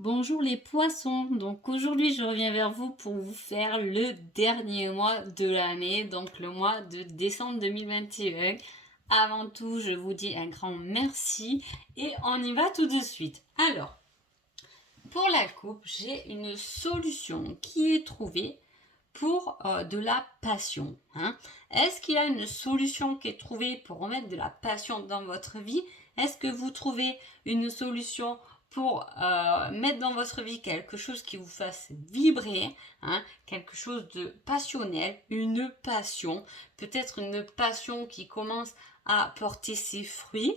Bonjour les poissons, donc aujourd'hui je reviens vers vous pour vous faire le dernier mois de l'année, donc le mois de décembre 2021. Avant tout, je vous dis un grand merci et on y va tout de suite. Alors, pour la coupe, j'ai une solution qui est trouvée pour de la passion. Est-ce qu'il y a une solution qui est trouvée pour remettre de la passion dans votre vie? Est-ce que vous trouvez une solution pour mettre dans votre vie quelque chose qui vous fasse vibrer, quelque chose de passionnel, une passion, peut-être une passion qui commence à porter ses fruits.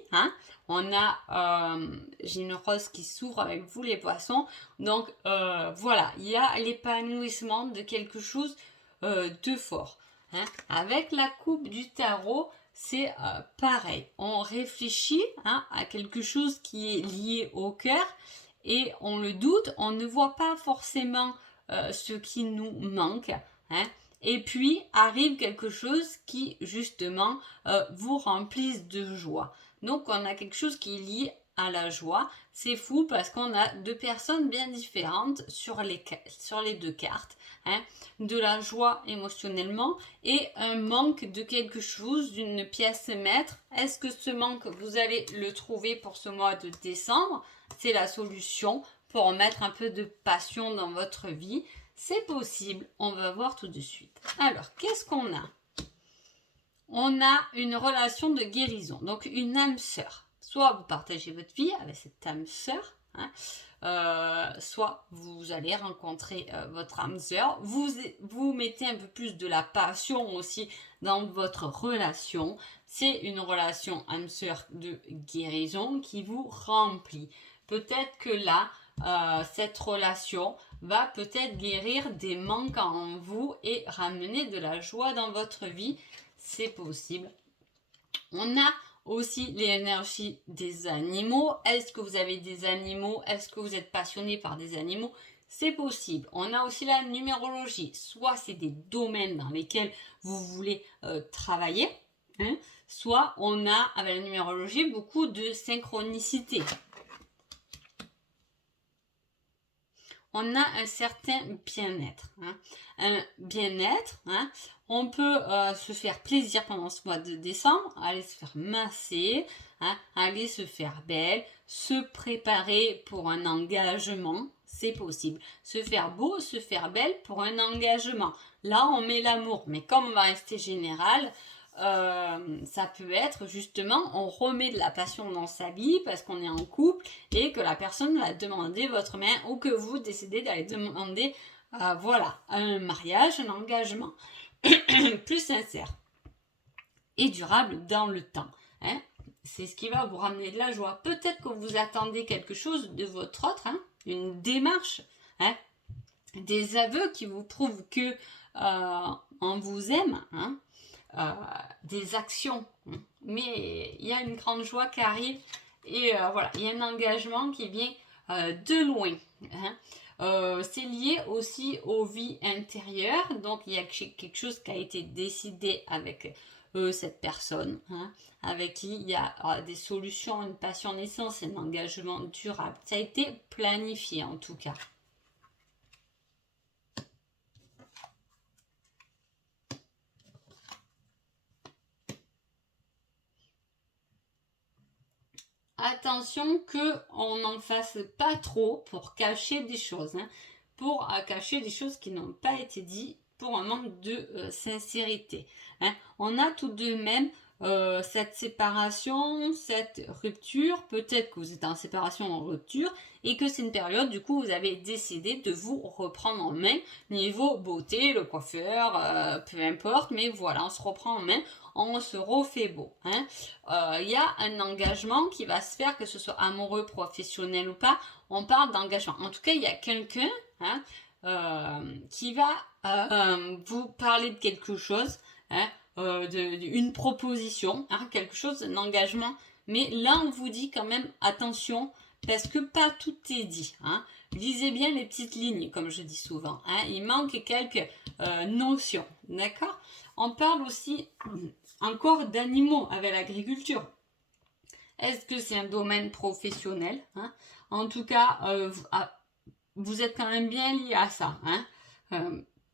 J'ai une rose qui s'ouvre avec vous les poissons. Donc voilà, il y a l'épanouissement de quelque chose de fort. Avec la coupe du tarot, c'est pareil. On réfléchit à quelque chose qui est lié au cœur et on le doute, on ne voit pas forcément ce qui nous manque. Et puis arrive quelque chose qui justement vous remplisse de joie. Donc on a quelque chose qui est lié à la joie. C'est fou parce qu'on a deux personnes bien différentes sur les deux cartes. De la joie émotionnellement et un manque de quelque chose, d'une pièce maître. Est-ce que ce manque, vous allez le trouver pour ce mois de décembre? C'est la solution pour mettre un peu de passion dans votre vie. C'est possible, on va voir tout de suite. Alors, qu'est-ce qu'on a? On a une relation de guérison, donc une âme sœur. Soit vous partagez votre vie avec cette âme sœur, soit vous allez rencontrer votre âme sœur. Vous mettez un peu plus de la passion aussi dans votre relation. C'est une relation âme sœur de guérison qui vous remplit. Peut-être que là, cette relation va peut-être guérir des manques en vous et ramener de la joie dans votre vie. C'est possible. On a aussi l'énergie des animaux. Est-ce que vous avez des animaux? Est-ce que vous êtes passionné par des animaux? C'est possible. On a aussi la numérologie. Soit c'est des domaines dans lesquels vous voulez travailler, soit on a avec la numérologie beaucoup de synchronicité. On a un certain bien-être. Un bien-être, on peut se faire plaisir pendant ce mois de décembre, aller se faire masser, aller se faire belle, se préparer pour un engagement, c'est possible. Se faire beau, se faire belle pour un engagement. Là, on met l'amour, mais comme on va rester général, ça peut être justement on remet de la passion dans sa vie parce qu'on est en couple et que la personne va demander votre main ou que vous décidez d'aller demander un mariage, un engagement plus sincère et durable dans le temps. C'est ce qui va vous ramener de la joie. Peut-être que vous attendez quelque chose de votre autre, une démarche, des aveux qui vous prouvent que on vous aime, des actions. Mais il y a une grande joie qui arrive et il y a un engagement qui vient de loin. C'est lié aussi aux vies intérieures, donc il y a quelque chose qui a été décidé avec cette personne, avec qui il y a des solutions, une passion naissance, un engagement durable. Ça a été planifié en tout cas. Attention qu'on n'en fasse pas trop pour cacher des choses, pour cacher des choses qui n'ont pas été dites pour un manque de sincérité. On a tout de même cette séparation, cette rupture, peut-être que vous êtes en séparation ou en rupture et que c'est une période, du coup, vous avez décidé de vous reprendre en main, niveau beauté, le coiffeur, peu importe, mais voilà, on se reprend en main, on se refait beau. Il y a un engagement qui va se faire, que ce soit amoureux, professionnel ou pas, on parle d'engagement. En tout cas, il y a quelqu'un qui va vous parler de quelque chose, une proposition, quelque chose, d'un engagement. Mais là, on vous dit quand même attention, parce que pas tout est dit. Lisez bien les petites lignes, comme je dis souvent. Il manque quelques notions, d'accord? On parle aussi encore d'animaux avec l'agriculture. Est-ce que c'est un domaine professionnel? En tout cas, vous êtes quand même bien lié à ça. Hein.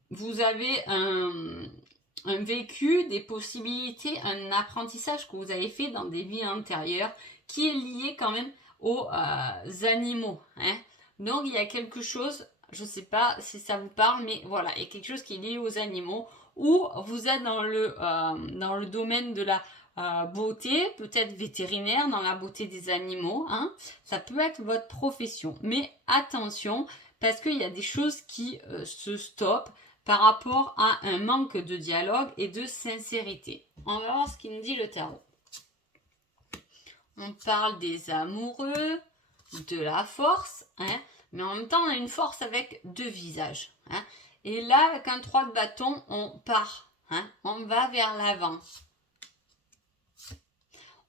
Vous avez un vécu, des possibilités, un apprentissage que vous avez fait dans des vies antérieures qui est lié quand même aux animaux. Hein. Donc il y a quelque chose, je ne sais pas si ça vous parle, mais voilà, il y a quelque chose qui est lié aux animaux, ou vous êtes dans le domaine de la beauté, peut-être vétérinaire, dans la beauté des animaux. Hein. Ça peut être votre profession. Mais attention, parce qu'il y a des choses qui se stoppent par rapport à un manque de dialogue et de sincérité. On va voir ce qu'il nous dit le tarot. On parle des amoureux, de la force, hein, mais en même temps on a une force avec deux visages. Hein, et là, avec un 3 de bâton, on part, hein, on va vers l'avant.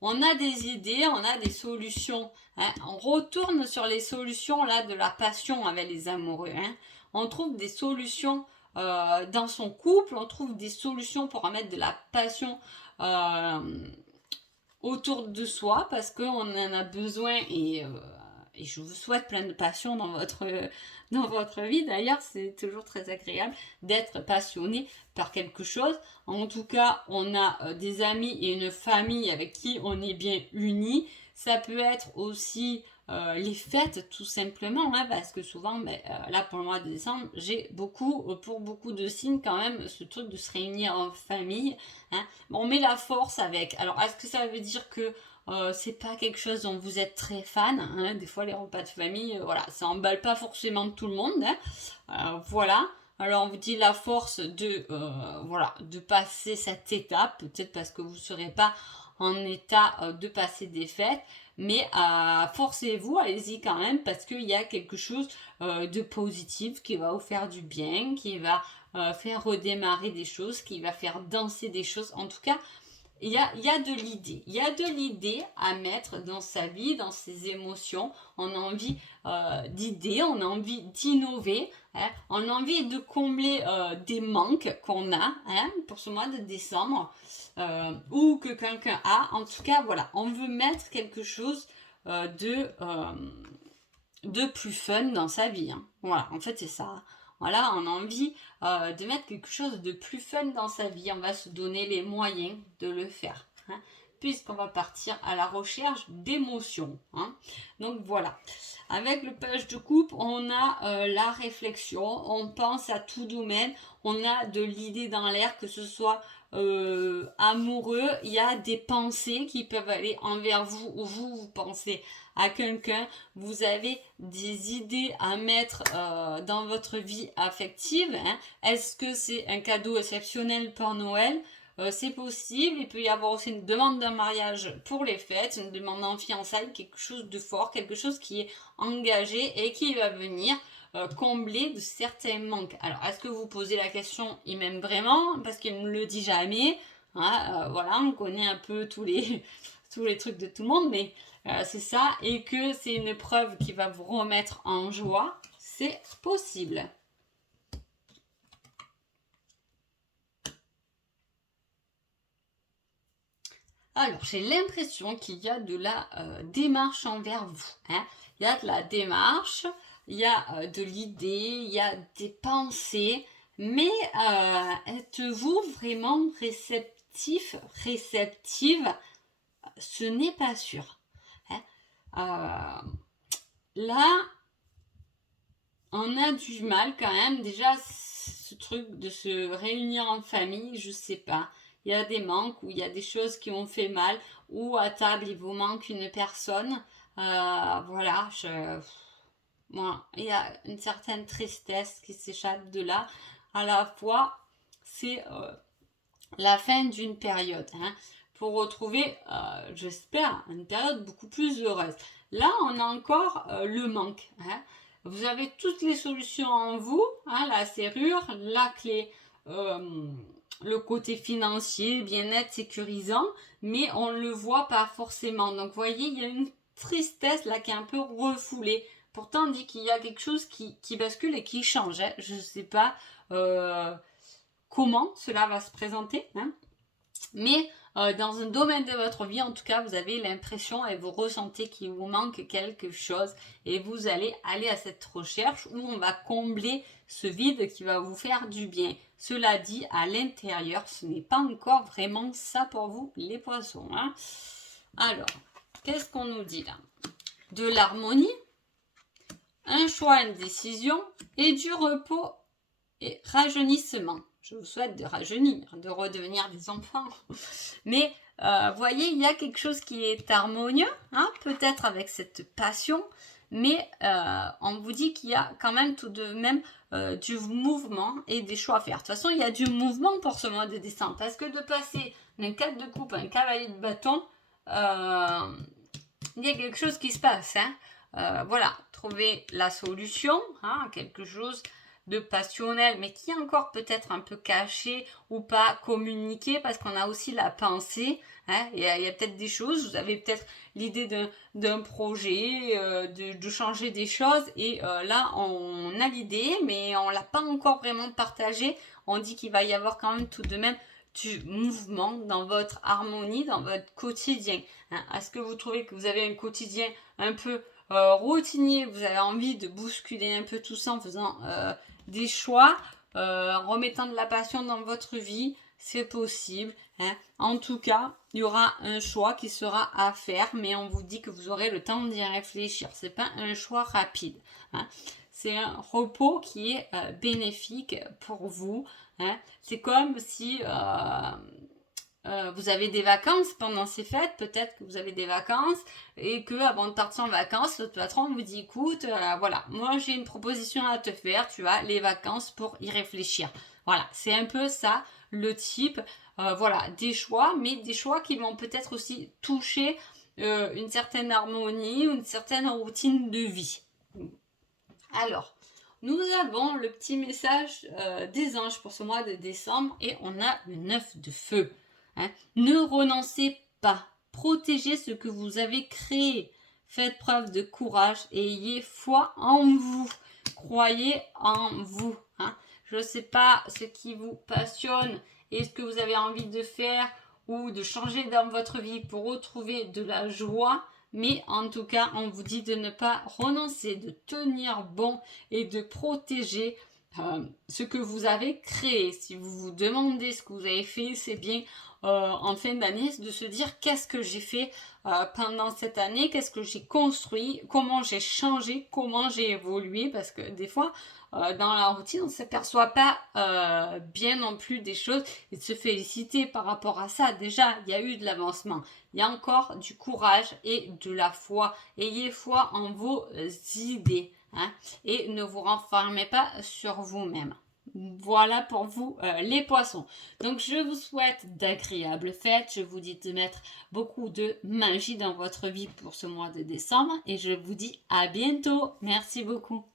On a des idées, on a des solutions. Hein, on retourne sur les solutions là de la passion avec les amoureux. Hein, on trouve des solutions dans son couple, on trouve des solutions pour remettre de la passion autour de soi parce qu'on en a besoin et je vous souhaite plein de passion dans votre vie. D'ailleurs, c'est toujours très agréable d'être passionné par quelque chose. En tout cas, on a des amis et une famille avec qui on est bien unis. Ça peut être aussi les fêtes, tout simplement, hein, parce que souvent, là, pour le mois de décembre, j'ai pour beaucoup de signes, quand même, ce truc de se réunir en famille. Hein. On met la force avec. Alors, est-ce que ça veut dire que c'est pas quelque chose dont vous êtes très fan, hein. Des fois les repas de famille, voilà, ça emballe pas forcément tout le monde, hein. Voilà. Alors on vous dit la force de passer cette étape, peut-être parce que vous ne serez pas en état de passer des fêtes, mais forcez-vous, allez-y quand même, parce qu'il y a quelque chose de positif qui va vous faire du bien, qui va faire redémarrer des choses, qui va faire danser des choses. En tout cas, il y a de l'idée. Il y a de l'idée à mettre dans sa vie, dans ses émotions. On a envie d'idées, on a envie d'innover. Hein. On a envie de combler des manques qu'on a, hein, pour ce mois de décembre. Ou que quelqu'un a. En tout cas, voilà. On veut mettre quelque chose de plus fun dans sa vie. Hein. Voilà, en fait, c'est ça. Voilà, on a envie de mettre quelque chose de plus fun dans sa vie. On va se donner les moyens de le faire. Hein, puisqu'on va partir à la recherche d'émotions. Hein. Donc voilà. Avec le page de coupe, on a la réflexion. On pense à tout domaine. On a de l'idée dans l'air, que ce soit amoureux. Il y a des pensées qui peuvent aller envers vous, ou vous pensez à quelqu'un. Vous avez des idées à mettre dans votre vie affective. Hein. Est-ce que c'est un cadeau exceptionnel pour Noël? C'est possible. Il peut y avoir aussi une demande d'un mariage pour les fêtes, une demande en fiançailles, quelque chose de fort, quelque chose qui est engagé et qui va venir combler de certains manques. Alors, est-ce que vous posez la question, il m'aime vraiment? Parce qu'il ne me le dit jamais. Hein, voilà, on connaît un peu tous les trucs de tout le monde, mais c'est ça. Et que c'est une preuve qui va vous remettre en joie, c'est possible. Alors, j'ai l'impression qu'il y a de la démarche envers vous. Hein. Il y a de la démarche, il y a de l'idée, il y a des pensées, mais êtes-vous vraiment réceptive? Ce n'est pas sûr. Hein. Là, on a du mal quand même. Déjà, ce truc de se réunir en famille, je sais pas. Il y a des manques, ou il y a des choses qui ont fait mal, ou à table il vous manque une personne. Voilà, il y a une certaine tristesse qui s'échappe de là. À la fois, c'est la fin d'une période, hein, pour retrouver, j'espère, une période beaucoup plus heureuse. Là, on a encore le manque. Hein. Vous avez toutes les solutions en vous, hein, la serrure, la clé, le côté financier, bien-être sécurisant, mais on ne le voit pas forcément. Donc, vous voyez, il y a une tristesse là qui est un peu refoulée. Pourtant, on dit qu'il y a quelque chose qui bascule et qui change. Hein. Je ne sais pas comment cela va se présenter. Hein. Mais dans un domaine de votre vie, en tout cas, vous avez l'impression et vous ressentez qu'il vous manque quelque chose et vous allez aller à cette recherche où on va combler ce vide qui va vous faire du bien. Cela dit, à l'intérieur, ce n'est pas encore vraiment ça pour vous, les poissons. Hein. Alors, qu'est-ce qu'on nous dit là? De l'harmonie, un choix, une décision et du repos et rajeunissement. Je vous souhaite de rajeunir, de redevenir des enfants. Mais voyez, il y a quelque chose qui est harmonieux, hein, peut-être avec cette passion, mais on vous dit qu'il y a quand même tout de même du mouvement et des choix à faire. De toute façon, il y a du mouvement pour ce mois de décembre, parce que de passer d'un 4 de coupe à un cavalier de bâton, il y a quelque chose qui se passe. Hein. Voilà, trouver la solution, hein, quelque chose de passionnel, mais qui est encore peut-être un peu caché ou pas communiqué, parce qu'on a aussi la pensée. Hein, il y a peut-être des choses, vous avez peut-être l'idée d'un projet, de changer des choses, et là, on a l'idée, mais on l'a pas encore vraiment partagé. On dit qu'il va y avoir quand même tout de même du mouvement dans votre harmonie, dans votre quotidien. Hein. Est-ce que vous trouvez que vous avez un quotidien un peu routinier, vous avez envie de bousculer un peu tout ça en faisant des choix, en remettant de la passion dans votre vie, c'est possible. Hein. En tout cas, il y aura un choix qui sera à faire, mais on vous dit que vous aurez le temps d'y réfléchir. C'est pas un choix rapide. Hein. C'est un repos qui est bénéfique pour vous. Hein. C'est comme si vous avez des vacances pendant ces fêtes, peut-être que vous avez des vacances et que avant de partir en vacances, votre patron vous dit écoute, voilà, moi j'ai une proposition à te faire, tu as les vacances pour y réfléchir. Voilà, c'est un peu ça le type, voilà, des choix, mais des choix qui vont peut-être aussi toucher une certaine harmonie, une certaine routine de vie. Alors, nous avons le petit message des anges pour ce mois de décembre et on a le 9 de feu. Hein. Ne renoncez pas. Protégez ce que vous avez créé. Faites preuve de courage et ayez foi en vous. Croyez en vous. Hein. Je ne sais pas ce qui vous passionne et ce que vous avez envie de faire ou de changer dans votre vie pour retrouver de la joie. Mais en tout cas, on vous dit de ne pas renoncer, de tenir bon et de protéger ce que vous avez créé. Si vous vous demandez ce que vous avez fait, c'est bien en fin d'année de se dire qu'est-ce que j'ai fait pendant cette année, qu'est-ce que j'ai construit, comment j'ai changé, comment j'ai évolué, parce que des fois dans la routine on ne s'aperçoit pas bien non plus des choses, et de se féliciter par rapport à ça. Déjà il y a eu de l'avancement, il y a encore du courage et de la foi. Ayez foi en vos idées, hein, et ne vous renfermez pas sur vous-même. Voilà pour vous les poissons. Donc je vous souhaite d'agréables fêtes. Je vous dis de mettre beaucoup de magie dans votre vie pour ce mois de décembre. Et je vous dis à bientôt. Merci beaucoup.